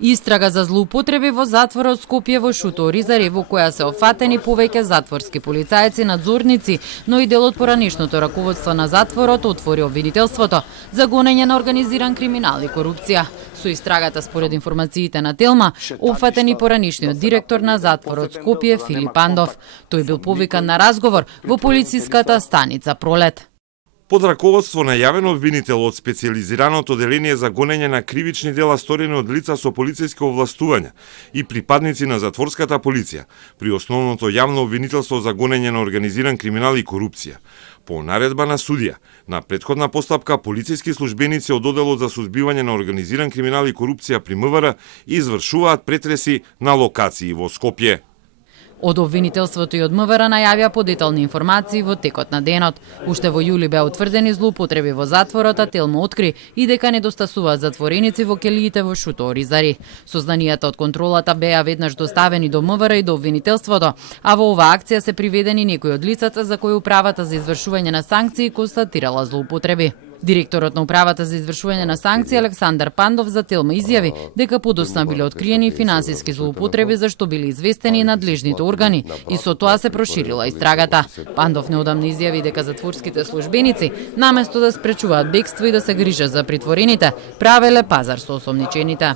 Истрага за злоупотреби во затворот Скопје во Шуто Оризари, во која се офатени повеќе затворски полицајци, надзорници, но и дел од поранишното раководство на затворот отвори обвинителството за гонење на организиран криминал и корупција. Со истрагата, според информациите на Телма, офатени поранишниот директор на затворот Скопје Филип Андов. Тој бил повикан на разговор во полициската станица Пролет. Под раководство на јавен обвинител од специјализираното деление за гонење на кривични дела сторени од лица со полицејски овластувања и припадници на затворската полиција, при основното јавно обвинителство за гонење на организиран криминал и корупција. По наредба на судија, на претходна постапка полицејски службеници од одделот за сузбивање на организиран криминал и корупција при МВР извршуваат претреси на локации во Скопје. Од обвинителството и од МВР најавија подетални информации во текот на денот. Уште во јули беа утврдени злоупотреби во затворот, а Телмо откри и дека недостасуваат затвореници во келиите во Шуто Оризари. Сознанијата од контролата беа веднаш доставени до МВР и до обвинителството, а во оваа акција се приведени некои од лицата за кои управата за извршување на санкции констатирала злоупотреби. Директорот на управата за извршување на санкции Александар Пандов за Телма изјави дека подоцна биле откриени финансиски злоупотреби за што биле известени надлежните органи и со тоа се проширила истрагата. Пандов неодамна изјави дека затворските службеници наместо да спречуваат бегство и да се грижат за притворените, правеле пазар со осомничените.